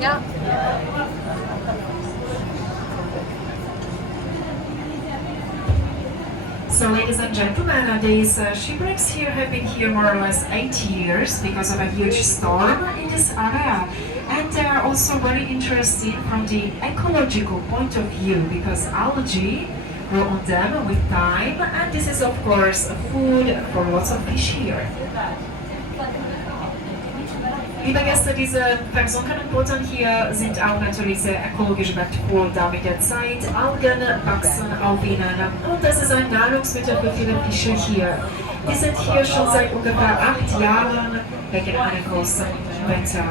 Ja. So, ladies and gentlemen, these shipwrecks here have been here more or less 8 years because of a huge storm in this area. And they are also very interesting from the ecological point of view because algae grow on them with time, and this is of course food for lots of fish here. Liebe Gäste, diese Versunkenenboten hier sind auch natürlich sehr ökologisch wertvoll, da mit der Zeit Algen wachsen auf ihnen und das ist ein Nahrungsmittel für viele Fische hier. Die sind hier schon seit ungefähr 8 Jahren wegen einer großen Wetter.